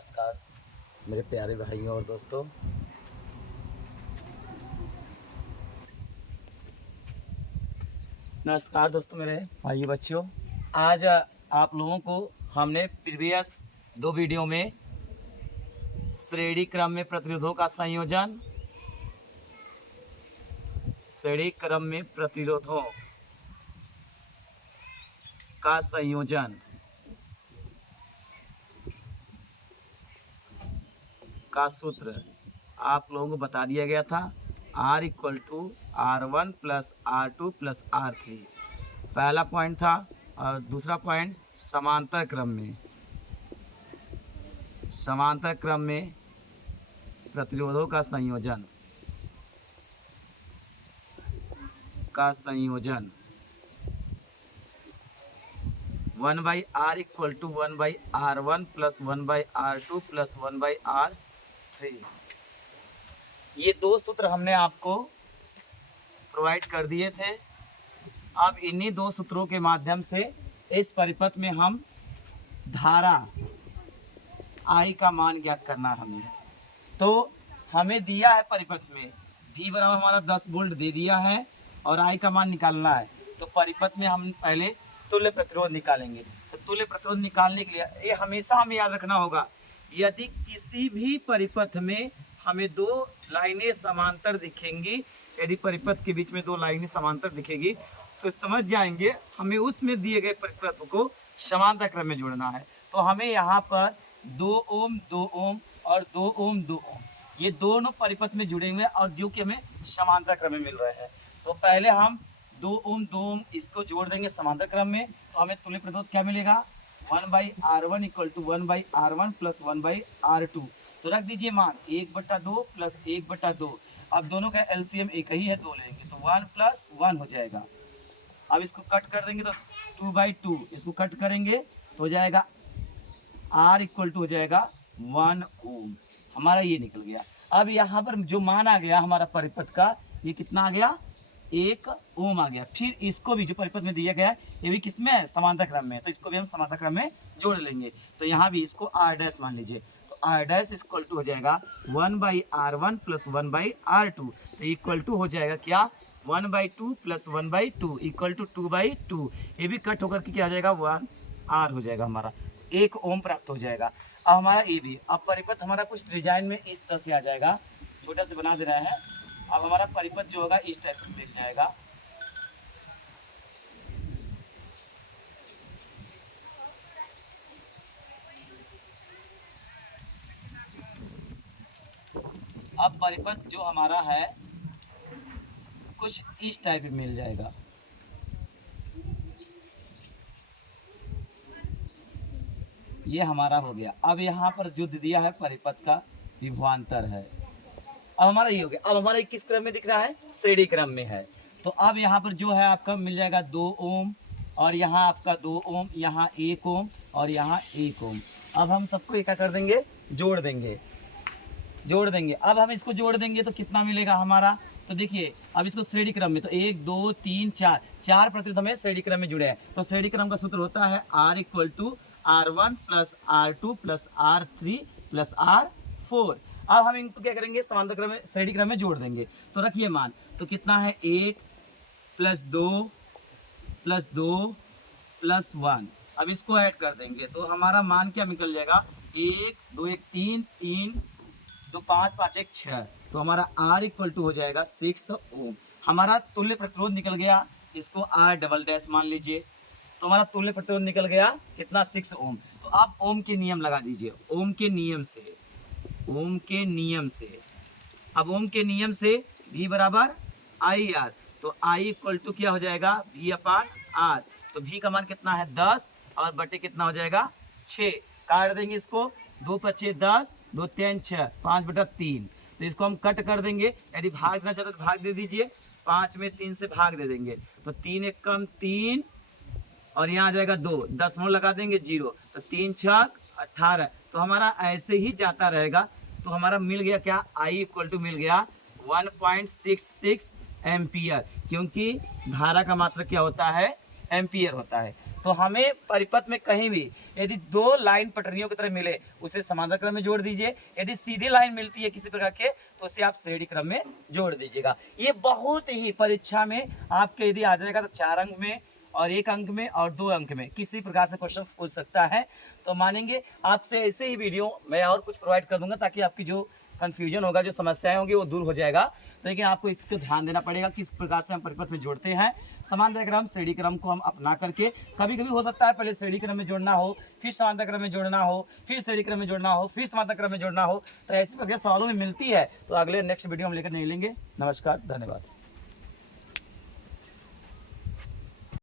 नमस्कार मेरे प्यारे भाइयों और दोस्तों। नमस्कार दोस्तों, मेरे भाई बच्चों। आज आप लोगों को हमने प्रीवियस 2 वीडियो में श्रेणी क्रम में प्रतिरोधों का संयोजन, श्रेणी क्रम में प्रतिरोधों का संयोजन का सूत्र आप लोगों को बता दिया गया था। R = R1 + R2 + R3 पहला पॉइंट था। और दूसरा पॉइंट समांतर क्रम में प्रतिरोधों का संयोजन 1/R = 1/R1 + 1/R2 + 1/R3। ये 2 सूत्र हमने आपको प्रोवाइड कर दिए थे। अब इन्हीं 2 सूत्रों के माध्यम से इस परिपथ में हम धारा I का मान ज्ञात करना हमें। तो हमें दिया है परिपथ में V बराबर हमारा 10 वोल्ट दे दिया है और I का मान निकालना है। तो परिपथ में हम पहले तुल्य प्रतिरोध निकालेंगे। तो तुल्य प्रतिरोध निकालने के लिए ये हमेशा हमें याद रखना होगा, यदि किसी भी परिपथ में हमें 2 लाइनें समांतर दिखेंगी, यदि परिपथ के बीच में 2 लाइनें समांतर दिखेगी तो समझ जाएंगे हमें उसमें दिए गए परिपथ को समांतर क्रम में जोड़ना है। तो हमें यहाँ पर 2 ओम 2 ओम और 2 ओम 2 ओम ये दोनों परिपथ में जुड़े हुए और जो कि हमें समांतर क्रम में मिल रहे हैं। तो पहले हम 2 ओम 2 ओम इसको जोड़ देंगे समांतर क्रम में। तो हमें तुल्य प्रतिरोध क्या मिलेगा? 1/R1 = 1/R1 + 1/R2। तो रख दीजिए मान 1/2 + 1/2। अब दोनों का एलसीएम एक ही है, 2 लेंगे तो 1 + 1 हो जाएगा। अब इसको कट कर देंगे तो 2/2, इसको कट करेंगे तो हो जाएगा R = हो जाएगा 1 ओम। हमारा ये निकल गया। अब यहाँ पर जो मान आ गया हमारा परिपथ का, ये कितना आ गया? 1 ओम आ गया। फिर इसको भी जो परिपथ में दिया गया है ये भी किसमें है? समांतर क्रम में। तो इसको भी हम समांतर क्रम में जोड़ लेंगे। तो यहाँ भी इसको R' मान लीजिए। तो R' = हो जाएगा 1/R1 + 1/R2। तो इक्वल टू हो जाएगा क्या? 1/2 + 1/2 = 2/2। ये भी कट होकर के क्या आ जाएगा? 1 R हो जाएगा, हमारा 1 ओम प्राप्त हो जाएगा। अब हमारा ये भी, अब परिपथ हमारा कुछ डिजाइन में इस तरह से आ जाएगा, छोटा से बना दे रहा है। अब हमारा परिपथ जो होगा इस टाइप से मिल जाएगा। अब परिपथ जो हमारा है कुछ इस टाइप में मिल जाएगा। ये हमारा हो गया। अब यहाँ पर जो दिया है परिपथ का विभवांतर है। अब हमारा ये हो गया। अब हमारा किस क्रम में दिख रहा है? श्रेणी क्रम में है। तो अब यहाँ पर जो है आपका मिल जाएगा 2 ओम और यहाँ आपका 2 ओम, यहाँ 1 ओम और यहाँ 1 ओम। अब हम सबको क्या कर देंगे? जोड़ देंगे। अब हम इसको जोड़ देंगे तो कितना मिलेगा हमारा? तो देखिए अब इसको श्रेणी क्रम में, तो 1 2 3 4 प्रतिरोध हमें श्रेणी क्रम में जुड़े हैं। तो श्रेणी क्रम का सूत्र होता है R = R1 + R2 + R3 + R4। अब हम इनको क्या करेंगे? समांतर क्रम में, श्रेणी क्रम में जोड़ देंगे। तो रखिए मान, तो कितना है? 1 + 2 + 2 + 1। अब इसको ऐड कर देंगे तो हमारा मान क्या निकल जाएगा? 1 2 1 3 3 2 5 5 1 6। तो हमारा R = हो जाएगा 6 ओम। हमारा तुल्य प्रतिरोध निकल गया, इसको R" मान लीजिए। तो हमारा तुल्य प्रतिरोध निकल गया कितना? 6 ओम। तो आप ओम के नियम लगा दीजिए। ओम के नियम से V बराबर IR। तो I = क्या हो जाएगा? V/R। तो V का मान कितना है? 10 और बटे कितना हो जाएगा? 6। काट देंगे इसको, 2 × 5 = 10, 2 × 3 = 6, 5/3। तो इसको हम कट कर देंगे। यदि भाग देना चाहते तो भाग दे दीजिए, 5 में 3 से भाग दे देंगे। तो 3 × 1 = 3 और यहाँ आ जाएगा 2, दशमलव लगा देंगे 0। तो 3 × 6 = 18। तो हमारा ऐसे ही जाता रहेगा। तो हमारा मिल गया क्या? I = मिल गया 1.66 एम्पियर, क्योंकि धारा का मात्रक क्या होता है? एम्पियर होता है। तो हमें परिपथ में कहीं भी यदि दो लाइन पटरियों की तरह मिले उसे समांतर क्रम में जोड़ दीजिए, यदि सीधी लाइन मिलती है किसी प्रकार के तो उसे आप श्रेणी क्रम में जोड़ दीजिएगा। ये बहुत ही परीक्षा में आपके यदि आ जाएगा तो 4 अंक में और 1 अंक में और 2 अंक में किसी प्रकार से क्वेश्चन पूछ सकता है। तो मानेंगे आपसे ऐसे ही वीडियो मैं और कुछ प्रोवाइड कर दूंगा ताकि आपकी जो कन्फ्यूजन होगा, जो समस्याएं होंगी वो दूर हो जाएगा। लेकिन आपको इसको ध्यान देना पड़ेगा किस प्रकार से हम परिपथ में जोड़ते हैं। समांतर क्रम श्रेणी क्रम को हम अपना करके कभी कभी हो सकता है पहले श्रेणी क्रम में जोड़ना हो, फिर समांतर क्रम में जोड़ना हो, फिर श्रेणी क्रम में जोड़ना हो, फिर समांतर क्रम में जोड़ना हो। तो ऐसी प्रक्रिया सवालों में मिलती है। तो अगले नेक्स्ट वीडियो हम लेकर नहीं लेंगे। नमस्कार, धन्यवाद।